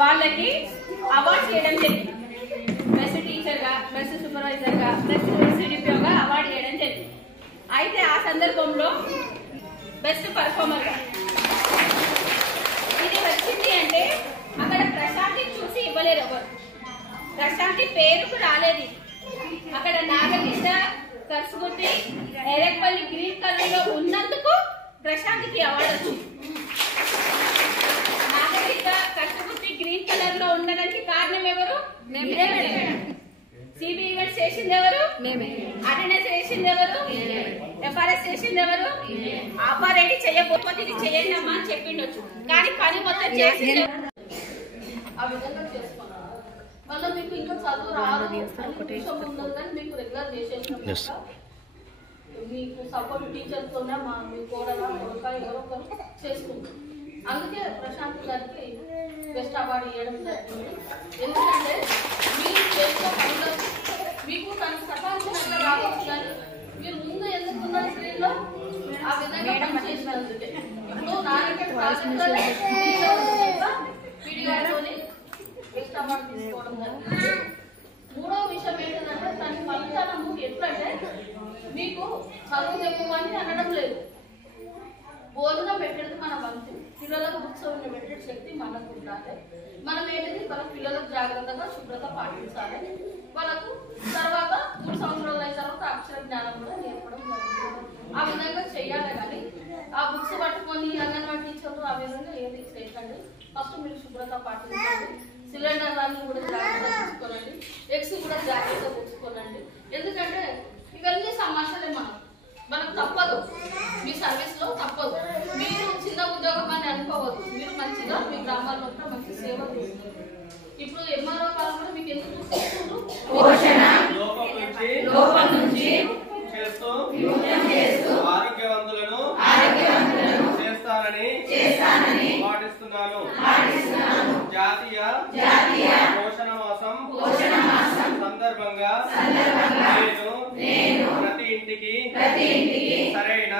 వాళ్ళకి అవార్డు చేయడం జరిగింది. బెస్ట్ టీచర్ గా, బెస్ట్ సూపర్వైజర్ గా, బెస్ట్ సిడిపిఓ గా అవార్డు చేయడం జరిగింది. అయితే ఆ సందర్భంలో బెస్ట్ పర్ఫార్మర్ గా ఇది వచ్చింది అంటే అక్కడ ప్రశాంతి చూసి ఇవ్వలేరు ఎవరు. ప్రశాంతి పేరుకు రాలేదు. అక్కడ నాగకృష్ణ కర్సుగుర్తి ఎరక్పల్లి గ్రీన్ కలర్ లో ఉన్నందుకు ప్రశాంతికి అవార్డు వచ్చింది. నాగకృష్ణ కర్సుగుర్తి గ్రీన్ కలర్ లో ఉండడానికి కారణం ఎవరు? సిబి ఈవెంట్స్ చేసింది ఎవరు? అటెండెన్స్ చేసింది ఎవరు? ఎఫ్ఆర్ఎస్ చేసింది ఎవరు? ఆపారెడ్డి చెయ్యకపోతే ఇది చేయండి అమ్మా అని చెప్పిండొచ్చు, కానీ పని మొత్తం చేసి ఆ విధంగా చేసుకున్నాను. మళ్ళీ మీకు ఇంకా చదువు రాదు ఉందని మీకు రెగ్యులర్ చేసేసిన మీకు సపోర్ట్ టీచర్స్ తోనే మీ కోడలా ఎవరో ఒకరు చేసుకుంటాం. అందుకే ప్రశాంత్ గారికి బెస్ట్ అవార్డు ఇవ్వడం జరిగింది. ఎందుకంటే మీరు చేసిన పనులు మీకు తను సకాలంలో రావచ్చు, కానీ మీరు ముందు ఎందుకున్న స్క్రీన్లో ఆ విధంగా పని చేసినందుకే ఇప్పుడు నారాయణ పీడిగారితోని బెస్ట్ అవార్డు తీసుకోవడం జరిగింది. మూడో విషయం ఏంటంటే తన ఫలితానము ఎట్లంటే మీకు చదువు చెప్పమని అనడం లేదు, బోర్డుగా పెట్టేది మన వంతు. పిల్లలకు ఉత్సవంలో పెట్టే శక్తి మనకు ఉండాలి. మనం ఏంటిది వాళ్ళ పిల్లలకు జాగ్రత్తగా శుభ్రత పాటించాలి. వాళ్ళకు తర్వాత 3 సంవత్సరాలు అయిన తర్వాత అక్షర జ్ఞానం కూడా నేర్పడం జరుగుతుంది. ఆ విధంగా చెయ్యాలి. కానీ ఆ బుక్స్ పట్టుకొని అంగన్వాడీ టీచర్లు ఆ విధంగా ఏది చేయకండి. ఫస్ట్ మీరు శుభ్రత పాటించండి. సిలిండర్లన్నీ కూడా జాగ్రత్తగా ఉంచుకోనండి. ఎగ్స్ కూడా జాగ్రత్తగా ఉంచుకోనండి. ఎందుకంటే ఇవన్నీ సమస్యలే మనకు తప్పదు. మీ సర్వీస్ లో తప్పదు. మీరు చిన్న ఉద్యోగం అని అనుకోవద్దు. మీరు మంచిగా మీ గ్రామాల్లో మంచి సేవ చేస్తారు. ఇప్పుడు ఎంఆర్ఓ వాళ్ళు కూడా మీకు ఎందుకు ఆరోగ్యవంతులను చేస్తానని పాటిస్తున్నాను. జాతీయ పోషణ మాసం సందర్భంగా నేను ప్రతి ఇంటికి సరైన